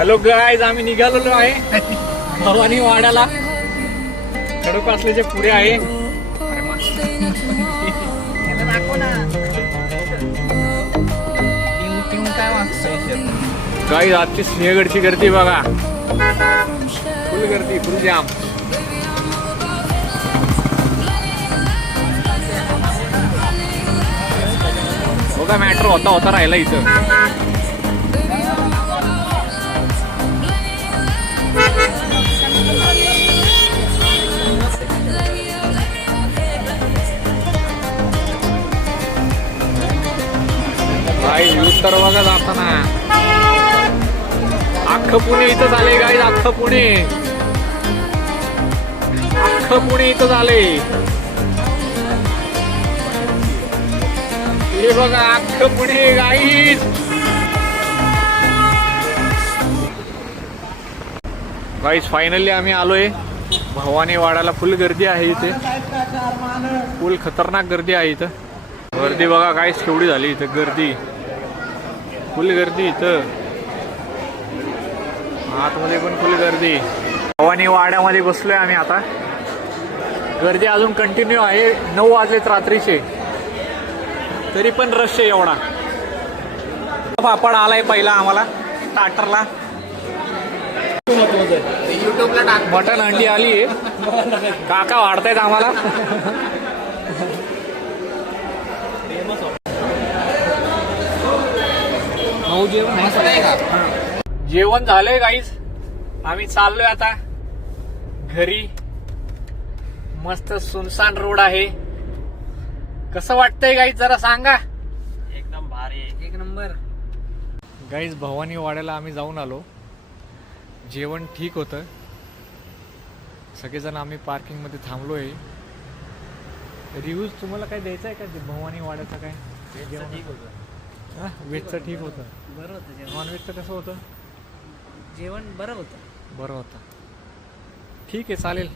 Hello guys, आम्ही निघालेलो आहे भवानी वाड्याला. खडकवासल्याचे पुरे आहे. गाईज आजची सिंहगडची गर्दी बघा, फुल गर्दी, फुल जाम. बघा मॅटर होता राहिला इथं. भाई यूज तर बघा जाताना अख्खं पुणे इथं झाले गाईज, अख्खं पुणे इथं झाले. हे बघा अख्खं पुणे गाईज. गाईज फायनली आम्ही आलोय भवानी वाड्याला. फुल गर्दी आहे इथे, फुल खतरनाक गर्दी आहे इथं. गर्दी बघा गाईज केवढी झाली इथं, गर्दी फुल गर्दी इथं. आतमध्ये पण फुल गर्दी. भवानी वाड्यामध्ये बसलोय आम्ही आता. गर्दी अजून कंटिन्यू आहे. 9 वाजलेत रात्रीचे, तरी पण रश आहे एवढा. पापड आलाय पहिला आम्हाला स्टार्टरला. युट्यूबला टाक. मटन अंडी आली आहे. काका वाढतायत आम्हाला. जेवण झालंय गाईज. आम्ही चाललोय आता घरी. मस्त सुनसान रोड आहे. कसं वाटतंय गाईज जरा सांगा. एकदम भारी, एक नंबर. गाईज भवानी वाड्याला आम्ही जाऊन आलो. जेवण ठीक होतं. सगळेजण आम्ही पार्किंग मध्ये थांबलोय. रिव्ह्यूज तुम्हाला काय द्यायचा आहे का भवानी वाड्याचा? काय जेवण ठीक होतं. व्हेजचं ठीक होतं. बरं होतं जेवण. नॉनव्हेजचं कसं होतं? जेवण बरं होतं. बरं होतं. ठीक आहे, चालेल.